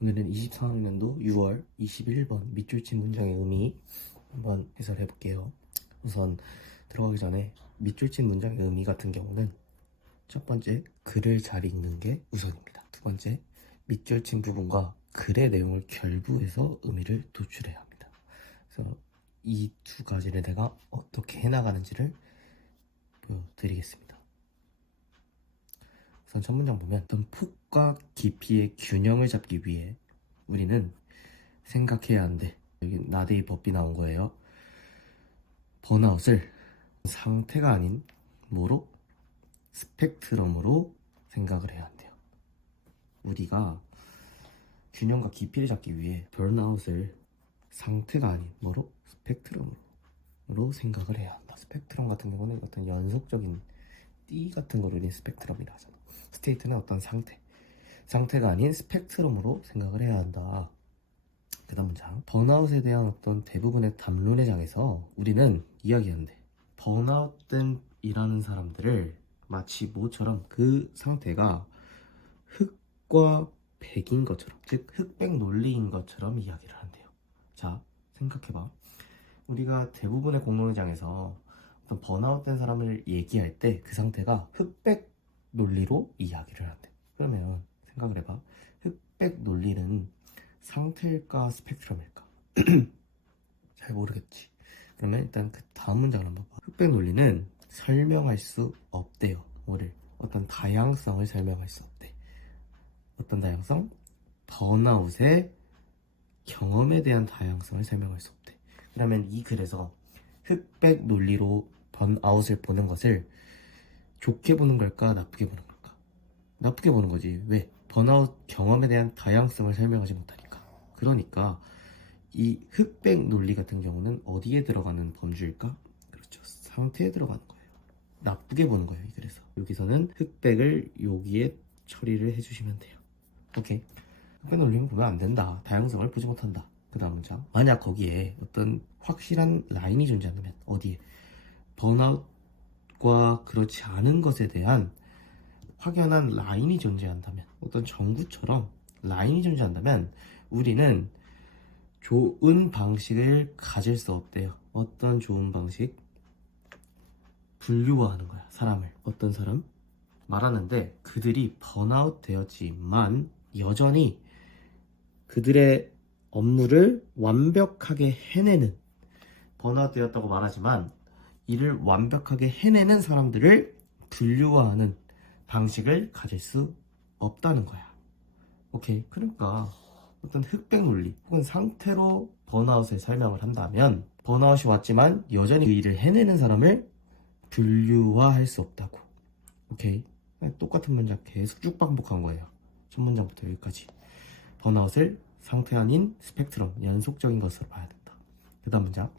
오늘은 24학년도 6월 21번 밑줄친 문장의 의미 한번 해설해 볼게요. 우선 들어가기 전에 밑줄친 문장의 의미 같은 경우는 첫 번째, 글을 잘 읽는 게 우선입니다. 두 번째, 밑줄친 부분과 글의 내용을 결부해서 의미를 도출해야 합니다. 그래서 이 두 가지를 내가 어떻게 해나가는지를 보여드리겠습니다. 우선 첫 문장 보면 어떤 폭과 깊이의 균형을 잡기 위해 우리는 생각해야 한대. 여기 나데이 법이 나온 거예요. 번아웃을 상태가 아닌 뭐로? 스펙트럼으로 생각을 해야 한대요. 우리가 균형과 깊이를 잡기 위해 번아웃을 상태가 아닌 뭐로? 스펙트럼으로 생각을 해야 한다. 스펙트럼 같은 경우는 어떤 연속적인 띠 같은 거를 우리 스펙트럼이라 하잖아. 스테이트는 어떤 상태가 아닌 스펙트럼으로 생각을 해야 한다. 그 다음 문장, 번아웃에 대한 어떤 대부분의 담론의 장에서 우리는 이야기하는데, 번아웃된 일하는 사람들을 마치 뭐처럼 그 상태가 흑과 백인 것처럼, 즉 흑백 논리인 것처럼 이야기를 한대요. 자, 생각해봐. 우리가 대부분의 공론의 장에서 어떤 번아웃된 사람을 얘기할 때 그 상태가 흑백 논리로 이야기를 한대. 그러면 생각을 해봐. 흑백 논리는 상태일까 스펙트럼일까? 잘 모르겠지. 그러면 일단 그 다음 문장을 한번 봐. 흑백 논리는 설명할 수 없대요. 뭐를? 어떤 다양성을 설명할 수 없대. 어떤 다양성? 번아웃의 경험에 대한 다양성을 설명할 수 없대. 그러면 이 글에서 흑백 논리로 번아웃을 보는 것을 좋게 보는 걸까? 나쁘게 보는 걸까? 나쁘게 보는 거지. 왜? 번아웃 경험에 대한 다양성을 설명하지 못하니까. 그러니까 이 흑백 논리 같은 경우는 어디에 들어가는 범주일까? 그렇죠. 상태에 들어가는 거예요. 나쁘게 보는 거예요. 그래서 여기서는 흑백을 여기에 처리를 해주시면 돼요. 오케이. 흑백 논리는 보면 안 된다. 다양성을 보지 못한다. 그 다음 문장. 만약 거기에 어떤 확실한 라인이 존재한다면 어디에? 번아웃과 그렇지 않은 것에 대한 확연한 라인이 존재한다면, 어떤 정구처럼 라인이 존재한다면 우리는 좋은 방식을 가질 수 없대요. 어떤 좋은 방식? 분류화하는 거야. 사람을. 어떤 사람? 말하는데 그들이 번아웃 되었지만 여전히 그들의 업무를 완벽하게 해내는, 번아웃 되었다고 말하지만 이를 완벽하게 해내는 사람들을 분류화하는 방식을 가질 수 없다는 거야. 오케이. 그러니까 어떤 흑백 논리 혹은 상태로 번아웃을 설명을 한다면, 번아웃이 왔지만 여전히 그 일을 해내는 사람을 분류화할 수 없다고. 오케이. 똑같은 문장 계속 쭉 반복한 거예요. 첫 문장부터 여기까지. 번아웃을 상태 아닌 스펙트럼, 연속적인 것으로 봐야 된다. 그 다음 문장,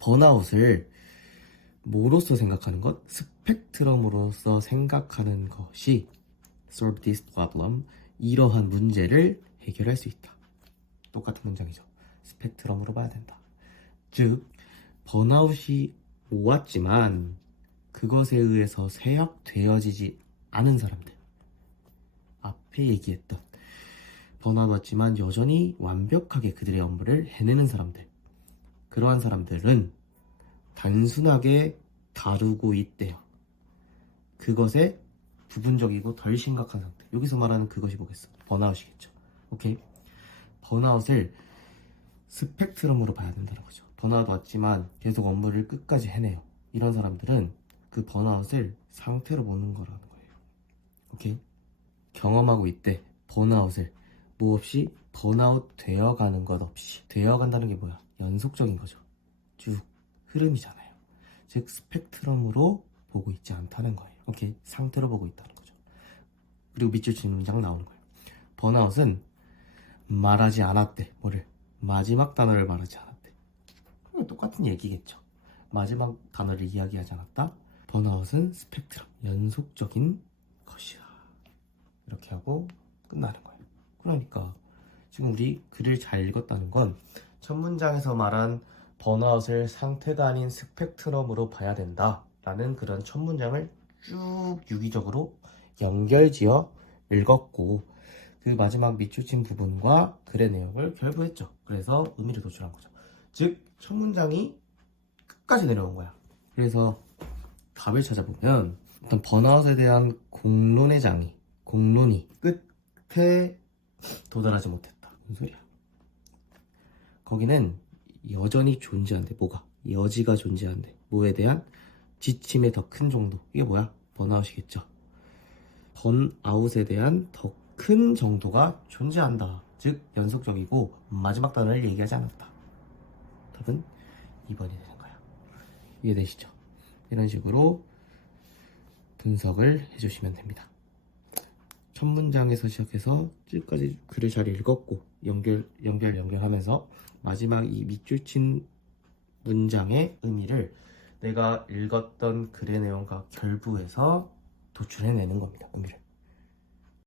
번아웃을 뭐로서 생각하는 것? 스펙트럼으로서 생각하는 것이 solve this problem, 이러한 문제를 해결할 수 있다. 똑같은 문장이죠. 스펙트럼으로 봐야 된다. 즉, 번아웃이 오았지만 그것에 의해서 쇠약되어지지 않은 사람들, 앞에 얘기했던 번아웃 왔지만 여전히 완벽하게 그들의 업무를 해내는 사람들, 그러한 사람들은 단순하게 다루고 있대요. 그것에 부분적이고 덜 심각한 상태. 여기서 말하는 그것이 뭐겠어? 번아웃이겠죠. 오케이. 번아웃을 스펙트럼으로 봐야 된다는 거죠. 번아웃 왔지만 계속 업무를 끝까지 해내요. 이런 사람들은 그 번아웃을 상태로 보는 거라는 거예요. 오케이. 경험하고 있대. 번아웃을 뭐 없이, 번아웃 되어가는 것 없이. 되어간다는 게 뭐야? 연속적인 거죠. 쭉 흐름이잖아요. 즉 스펙트럼으로 보고 있지 않다는 거예요. 오케이. 상태로 보고 있다는 거죠. 그리고 밑줄 치는 문장 나오는 거예요. 번아웃은 말하지 않았대. 뭐를? 마지막 단어를 말하지 않았대. 똑같은 얘기겠죠. 마지막 단어를 이야기하지 않았다. 번아웃은 스펙트럼, 연속적인 것이다. 이렇게 하고 끝나는 거예요. 그러니까 지금 우리 글을 잘 읽었다는 건 첫 문장에서 말한 번아웃을 상태가 아닌 스펙트럼으로 봐야 된다 라는 그런 첫 문장을 쭉 유기적으로 연결지어 읽었고, 그 마지막 밑줄친 부분과 글의 내용을 결부했죠. 그래서 의미를 도출한 거죠. 즉 첫 문장이 끝까지 내려온 거야. 그래서 답을 찾아보면 일단 번아웃에 대한 공론이 끝에 도달하지 못했다. 무슨 소리야? 거기는 여전히 존재한대. 뭐가? 여지가 존재한대. 뭐에 대한? 지침의 더 큰 정도. 이게 뭐야? 번아웃이겠죠. 번아웃에 대한 더 큰 정도가 존재한다. 즉 연속적이고 마지막 단어를 얘기하지 않았다. 답은 2번이 되는 거야. 이해되시죠? 이런 식으로 분석을 해주시면 됩니다. 첫 문장에서 시작해서 끝까지 글을 잘 읽었고 연결하면서 마지막 이 밑줄 친 문장의 의미를 내가 읽었던 글의 내용과 결부해서 도출해내는 겁니다. 의미를.